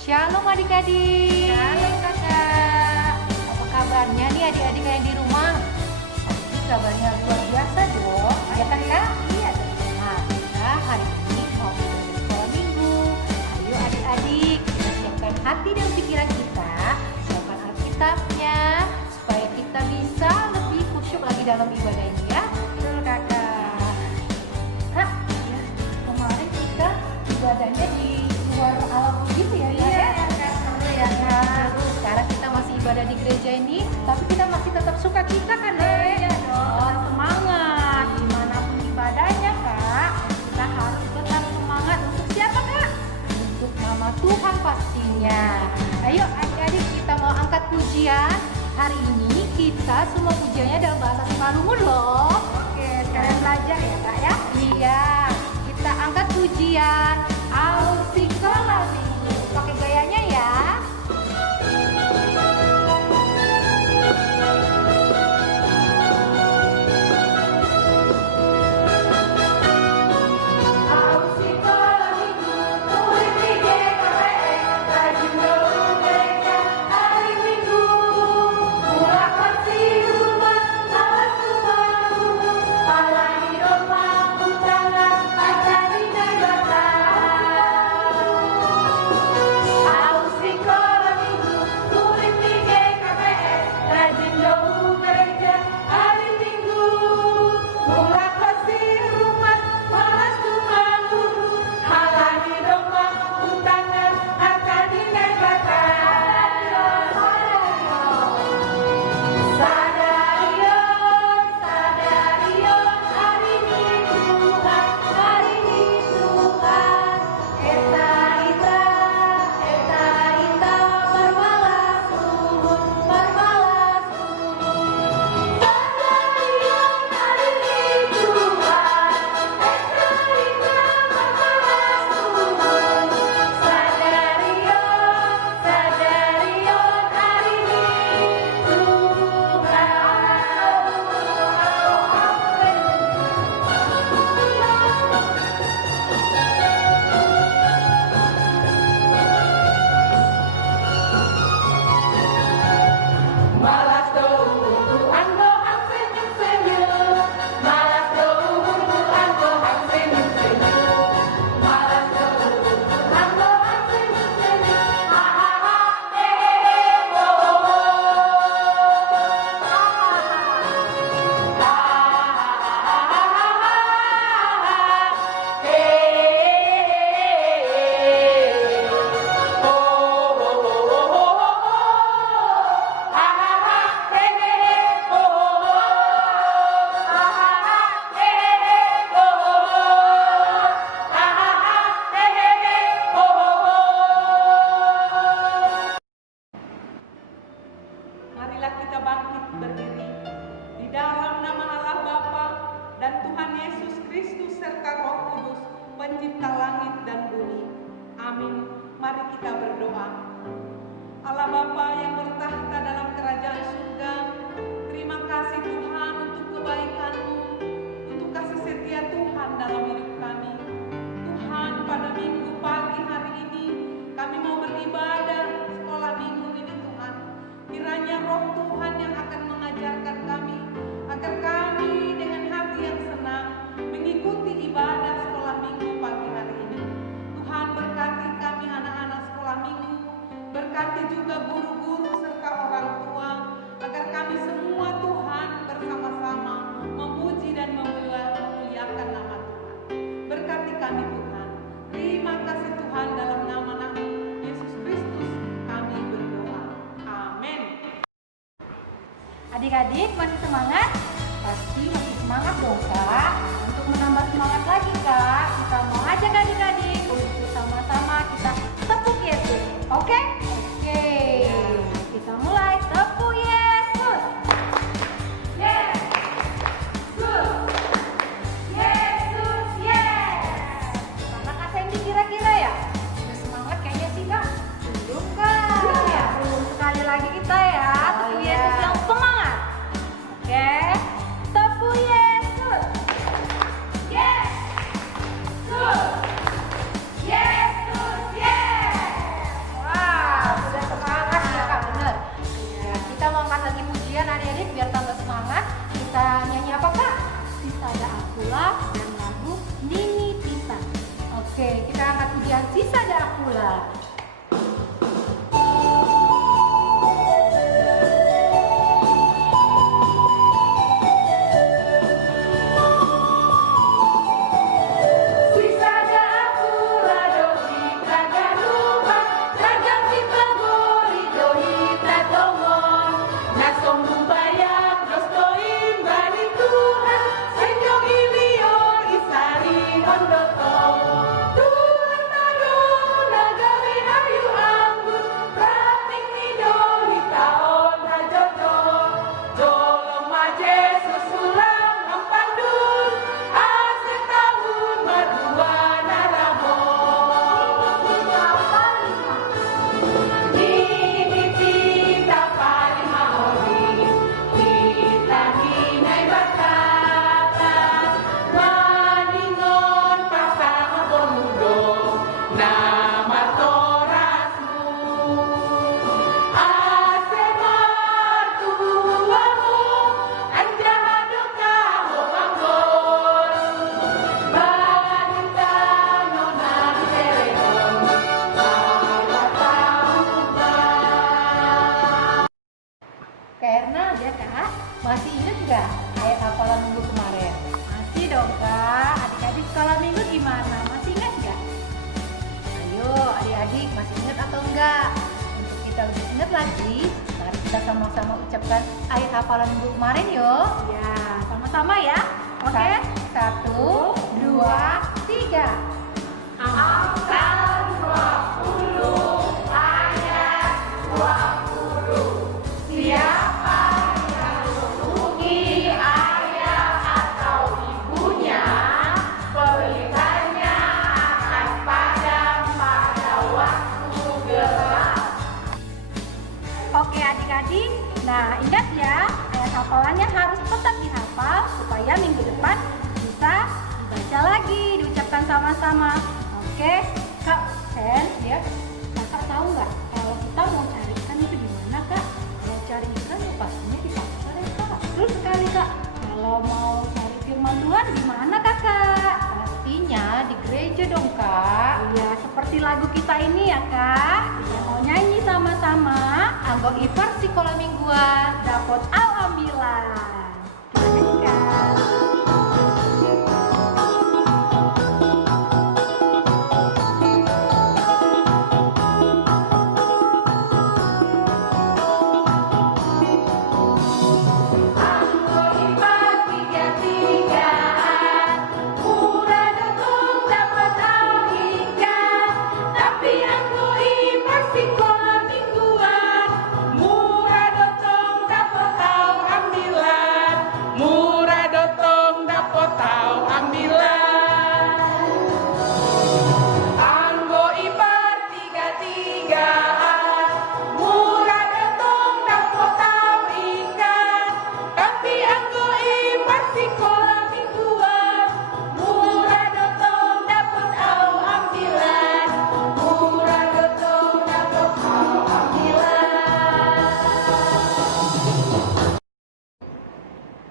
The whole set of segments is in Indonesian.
Shalom adik-adik. Halo kakak. Apa kabarnya nih adik-adik yang di rumah? Pasti kabarnya luar biasa dong. Ya kan kak? Iya. Nah, kita hari ini mau belajar sekolah minggu. Ayo adik-adik, kita siapkan hati dan pikiran kita, siapkan Alkitabnya, supaya kita bisa lebih khusyuk lagi dalam ibadah ini ya. Betul kakak. Kak, ya kemarin kita ibadahnya di luar alam gitu ya. Iya, Kak, seru ya kak. Sekarang kita masih ibadah di gereja ini, tapi kita masih tetap suka kita kan deh. Iya dong, semangat dimanapun ibadahnya kak. Kita harus tetap semangat untuk siapa kak? Untuk nama Tuhan pastinya. Ayo adik-adik, kita mau angkat pujian. Hari ini kita semua pujiannya dalam bahasa Simalungun loh. Oke, sekarang belajar ya kak ya. Iya, kita angkat pujian Ausikala Minggu. Pakai gayanya ya. Marilah kita bangkit berdiri di dalam nama Allah Bapa dan Tuhan Yesus Kristus serta Roh Kudus, pencipta langit dan bumi. Amin. Mari kita berdoa. Allah Bapa yang bertahta dalam kerajaan surga, terima kasih Tuhan untuk kebaikan-Mu, untuk kasih setia Tuhan dalam hidup kami. Tuhan, pada minggu pagi hari ini kami mau beribadah sekolah minggu ini Tuhan. Kiranya Roh Tuhan yang akan mengajarkan kami, agar kami dengan hati yang senang mengikuti ibadah sekolah minggu pagi hari ini. Tuhan, berkati kami anak-anak sekolah minggu, berkati juga guru-guru serta orang tua, agar kami semua Tuhan bersama-sama memuji dan memuliakan nama Tuhan. Berkati kami Tuhan. Terima kasih Tuhan, dalam nama Yesus Kristus kami berdoa. Amin. Adik-adik masih semangat? Pasti masih semangat dong kak. Untuk menambah semangat lagi kak, kita mau ajak adik-adik untuk bersama-sama kita tepuk Yesus. Oke? Oke. Kita mulai tepuk Yesus. Yesus. Yesus, yes. Mana Kak Sandy kira-kira ya? Udah semangat kayaknya sih kak. Belum kak. Belum ya? Belum, sekali lagi kita ya. Tepuk Yesus yang semangat. Oke. Tepuk Yesus. Yes. kita lebih ingat lagi, mari kita sama-sama ucapkan ayat hafalan minggu kemarin yuk. Ya, sama-sama ya. Oke. 1, 2, 3. Amsal 20 ayat 20. Siapa yang memuji ayah atau ibunya, pelitanya akan padam pada waktu gelap. Oke adik-adik, nah ingat ya, ayat hafalannya harus tetap dihafal supaya minggu depan bisa dibaca lagi, diucapkan sama-sama. Oke, Kak Sen, ya, Kakak tahu nggak kalau kita mau cari ikan itu di mana, Kak? Mau cari ikan ya pastinya di pasar ya, Kak. Betul sekali, Kak. Kalau mau cari firman Tuhan di mana, Kakak? Pastinya di gereja dong Kak. Iya, seperti lagu kita ini ya, Kak. Kita mau nyanyi sama-sama. Anggo ipar sekolah mingguan. Dapat alhamdulillah. Kita nyanyikan.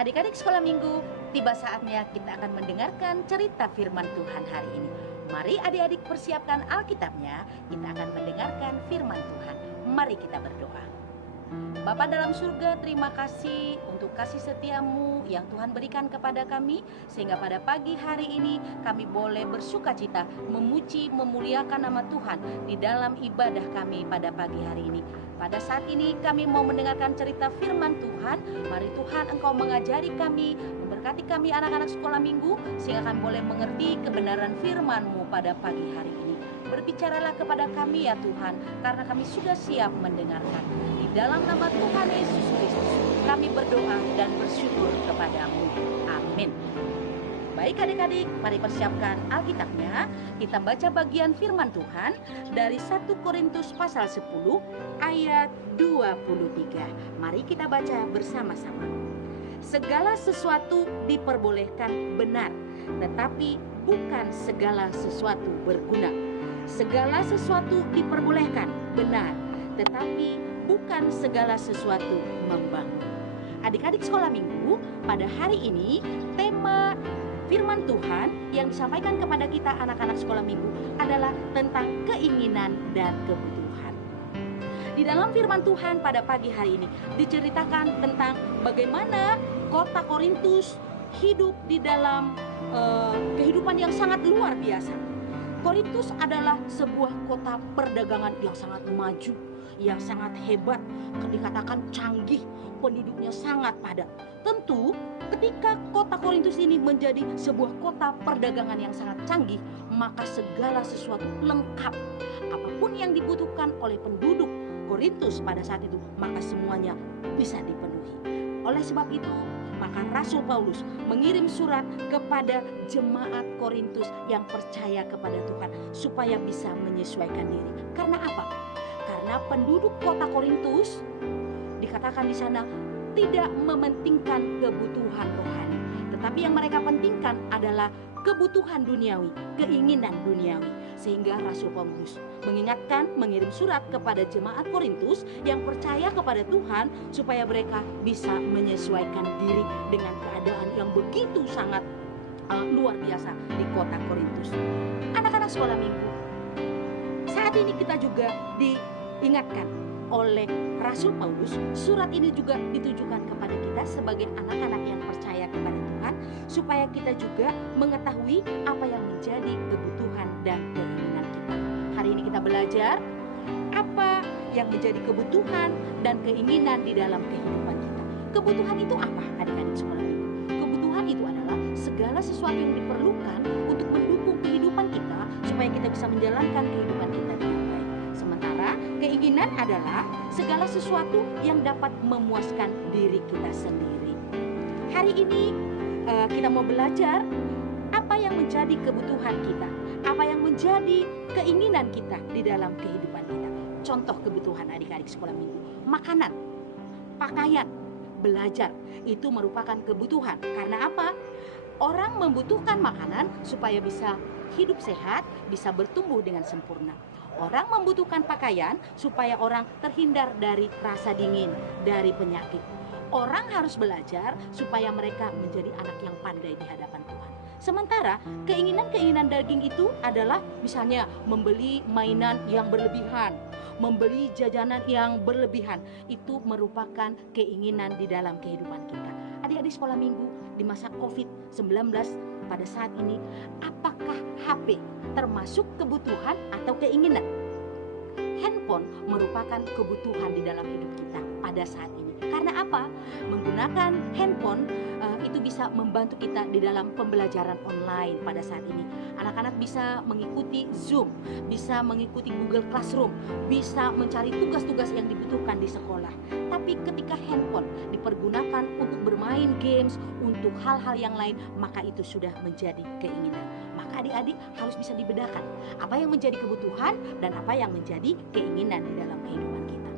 Adik-adik sekolah minggu, tiba saatnya kita akan mendengarkan cerita firman Tuhan hari ini. Mari adik-adik persiapkan Alkitabnya, kita akan mendengarkan firman Tuhan. Mari kita berdoa. Bapa dalam surga, terima kasih untuk kasih setiamu yang Tuhan berikan kepada kami, sehingga pada pagi hari ini kami boleh bersuka cita, memuji, memuliakan nama Tuhan di dalam ibadah kami pada pagi hari ini. Pada saat ini kami mau mendengarkan cerita firman Tuhan. Mari Tuhan Engkau mengajari kami, memberkati kami anak-anak sekolah minggu, sehingga kami boleh mengerti kebenaran firman-Mu pada pagi hari ini. Berbicaralah kepada kami ya Tuhan, karena kami sudah siap mendengarkan. Di dalam nama Tuhan Yesus Kristus kami berdoa dan bersyukur kepadamu. Amin. Baik adik-adik, mari persiapkan Alkitabnya. Kita baca bagian firman Tuhan dari 1 Korintus pasal 10 ayat 23. Mari kita baca bersama-sama. Segala sesuatu diperbolehkan benar, tetapi bukan segala sesuatu berguna. Segala sesuatu diperbolehkan benar, tetapi bukan segala sesuatu membangun. Adik-adik sekolah minggu, pada hari ini tema firman Tuhan yang disampaikan kepada kita anak-anak sekolah minggu adalah tentang keinginan dan kebutuhan. Di dalam firman Tuhan pada pagi hari ini diceritakan tentang bagaimana kota Korintus hidup di dalam kehidupan yang sangat luar biasa. Korintus adalah sebuah kota perdagangan yang sangat maju, yang sangat hebat, dikatakan canggih, penduduknya sangat padat. Tentu ketika kota Korintus ini menjadi sebuah kota perdagangan yang sangat canggih, maka segala sesuatu lengkap. Apapun yang dibutuhkan oleh penduduk Korintus pada saat itu, maka semuanya bisa dipenuhi. Oleh sebab itu, maka Rasul Paulus mengirim surat kepada jemaat Korintus yang percaya kepada Tuhan supaya bisa menyesuaikan diri. Karena apa? Karena penduduk kota Korintus dikatakan di sana tidak mementingkan kebutuhan rohani, tetapi yang mereka pentingkan adalah kebutuhan duniawi, keinginan duniawi. Sehingga Rasul Paulus mengirim surat kepada jemaat Korintus yang percaya kepada Tuhan supaya mereka bisa menyesuaikan diri dengan keadaan yang begitu sangat luar biasa di kota Korintus. Anak-anak sekolah minggu, saat ini kita juga diingatkan oleh Rasul Paulus. Surat ini juga ditujukan kepada kita sebagai anak-anak yang percaya kepada Tuhan, supaya kita juga mengetahui apa yang menjadi kebutuhan dan keinginan kita. Hari ini kita belajar apa yang menjadi kebutuhan dan keinginan di dalam kehidupan kita. Kebutuhan itu apa, adik-adik sekolah minggu? Kebutuhan itu adalah segala sesuatu yang diperlukan untuk mendukung kehidupan kita supaya kita bisa menjalankan kehidupan kita dengan baik. Sementara keinginan adalah segala sesuatu yang dapat memuaskan diri kita sendiri. Hari ini kita mau belajar apa yang menjadi kebutuhan kita, apa yang menjadi keinginan kita di dalam kehidupan kita. Contoh kebutuhan adik-adik sekolah minggu: makanan, pakaian, belajar. Itu merupakan kebutuhan. Karena apa? Orang membutuhkan makanan supaya bisa hidup sehat, bisa bertumbuh dengan sempurna. Orang membutuhkan pakaian supaya orang terhindar dari rasa dingin, dari penyakit. Orang harus belajar supaya mereka menjadi anak yang pandai di hadapan Tuhan. Sementara keinginan-keinginan daging itu adalah misalnya membeli mainan yang berlebihan, membeli jajanan yang berlebihan. Itu merupakan keinginan di dalam kehidupan kita. Adik-adik sekolah minggu, di masa COVID-19 pada saat ini, apakah HP termasuk kebutuhan atau keinginan? Handphone merupakan kebutuhan di dalam hidup kita pada saat ini. Karena apa? Menggunakan handphone itu bisa membantu kita di dalam pembelajaran online pada saat ini. Anak-anak bisa mengikuti Zoom, bisa mengikuti Google Classroom, bisa mencari tugas-tugas yang dibutuhkan di sekolah. Tapi ketika handphone dipergunakan untuk bermain games, untuk hal-hal yang lain, maka itu sudah menjadi keinginan. Maka adik-adik harus bisa dibedakan apa yang menjadi kebutuhan dan apa yang menjadi keinginan di dalam kehidupan kita.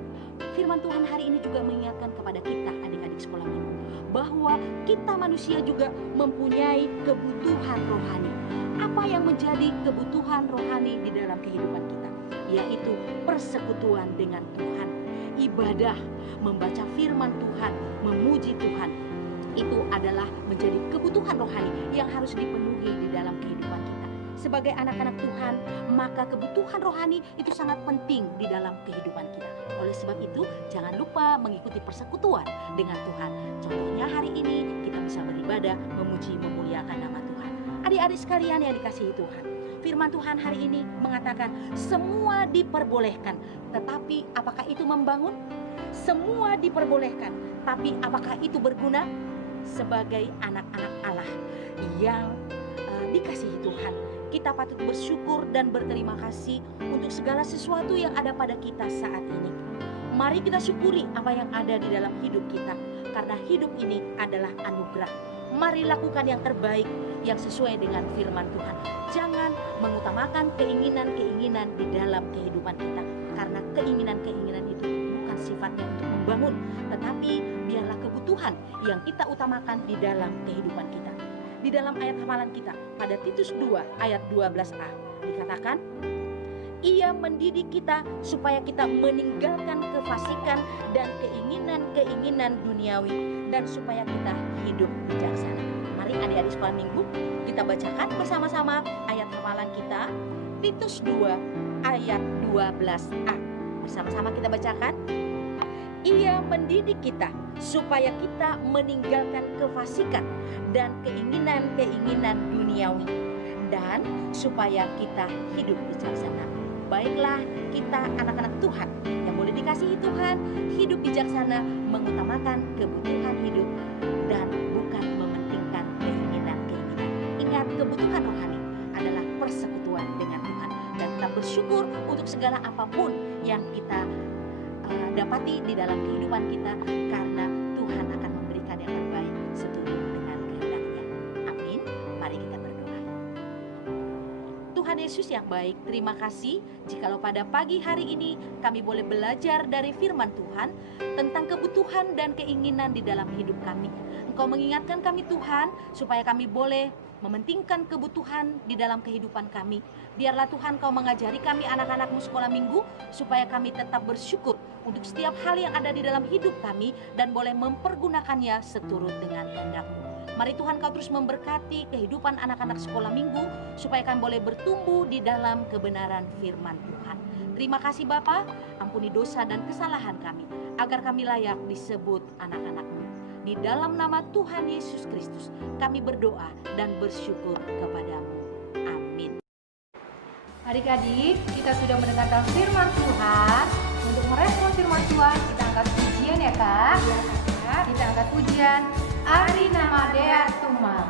Firman Tuhan hari ini juga mengingatkan kepada kita, adik-adik sekolah minggu, bahwa kita manusia juga mempunyai kebutuhan rohani. Apa yang menjadi kebutuhan rohani di dalam kehidupan kita? Yaitu persekutuan dengan Tuhan, ibadah, membaca firman Tuhan, memuji Tuhan. Itu adalah menjadi kebutuhan rohani yang harus dipenuhi di dalam kehidupan kita. Sebagai anak-anak Tuhan, maka kebutuhan rohani itu sangat penting di dalam kehidupan kita. Oleh sebab itu, jangan lupa mengikuti persekutuan dengan Tuhan. Contohnya hari ini kita bisa beribadah, memuji, memuliakan nama Tuhan. Adik-adik sekalian yang dikasihi Tuhan, firman Tuhan hari ini mengatakan semua diperbolehkan, tetapi apakah itu membangun? Semua diperbolehkan, tapi apakah itu berguna? Sebagai anak-anak Allah yang dikasihi Tuhan, kita patut bersyukur dan berterima kasih untuk segala sesuatu yang ada pada kita saat ini. Mari kita syukuri apa yang ada di dalam hidup kita, karena hidup ini adalah anugerah. Mari lakukan yang terbaik yang sesuai dengan firman Tuhan. Jangan mengutamakan keinginan-keinginan di dalam kehidupan kita, karena keinginan-keinginan itu bukan sifatnya untuk membangun, tetapi biarlah kebutuhan yang kita utamakan di dalam kehidupan kita. Di dalam ayat hafalan kita pada Titus 2 ayat 12a dikatakan, Ia mendidik kita supaya kita meninggalkan kefasikan dan keinginan-keinginan duniawi, dan supaya kita hidup bijaksana. Mari adik-adik sekolah minggu, kita bacakan bersama-sama ayat hafalan kita, Titus 2 ayat 12a. Bersama-sama kita bacakan. Ia mendidik kita supaya kita meninggalkan kefasikan dan keinginan-keinginan duniawi, dan supaya kita hidup bijaksana. Baiklah, kita anak-anak Tuhan yang boleh dikasihi Tuhan, hidup bijaksana, mengutamakan kebutuhan hidup dan bukan mementingkan keinginan-keinginan. Ingat, kebutuhan rohani adalah persekutuan dengan Tuhan, dan kita bersyukur untuk segala apapun yang kita dapati di dalam kehidupan kita, karena Tuhan akan memberikan yang terbaik seturut dengan kehendaknya. Amin. Mari kita berdoa. Tuhan Yesus yang baik, terima kasih jikalau pada pagi hari ini kami boleh belajar dari firman Tuhan tentang kebutuhan dan keinginan di dalam hidup kami. Engkau mengingatkan kami Tuhan supaya kami boleh mementingkan kebutuhan di dalam kehidupan kami. Biarlah Tuhan Kau mengajari kami anak-anak-Mu sekolah minggu supaya kami tetap bersyukur untuk setiap hal yang ada di dalam hidup kami dan boleh mempergunakannya seturut dengan kehendak-Mu. Mari Tuhan Kau terus memberkati kehidupan anak-anak sekolah minggu supaya kami boleh bertumbuh di dalam kebenaran firman Tuhan. Terima kasih Bapa, ampuni dosa dan kesalahan kami agar kami layak disebut anak-anak-Mu. Di dalam nama Tuhan Yesus Kristus kami berdoa dan bersyukur kepadamu. Amin. Adik-adik, kita sudah mendengarkan firman Tuhan. Untuk merespon Tuhan, kita angkat pujian ya Kak. Kita angkat pujian Ari Nama Dea Tumar.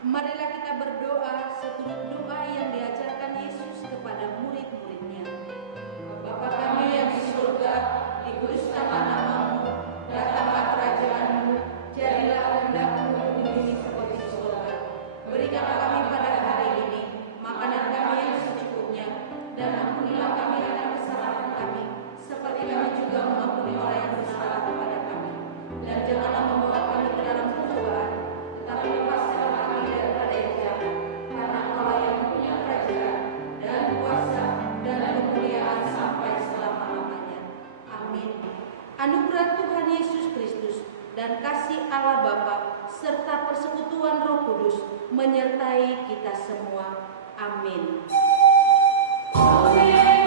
Marilah kita berdoa seturut doa yang diajarkan Yesus kepada murid-muridnya. Bapa kami yang di surga, dikuduskanlah namamu, datanglah kerajaanmu, jadilah kehendakmu di bumi seperti di surga. Berikanlah kami pada hari ini makanan kami yang secukupnya, dan ampunilah kami akan kesalahan kami, seperti kami juga mengampuni orang yang bersalah kepada kami. Dan janganlah membawa kami ke dalam pencobaan, tetapi lepaskanlah kami daripada yang jahat, karena Allah yang punya kerajaan dan kuasa dan kemuliaan sampai selama-lamanya. Amin. Anugerah Tuhan Yesus Kristus dan kasih Allah Bapa serta persekutuan Roh Kudus menyertai kita semua. Amin. Amin.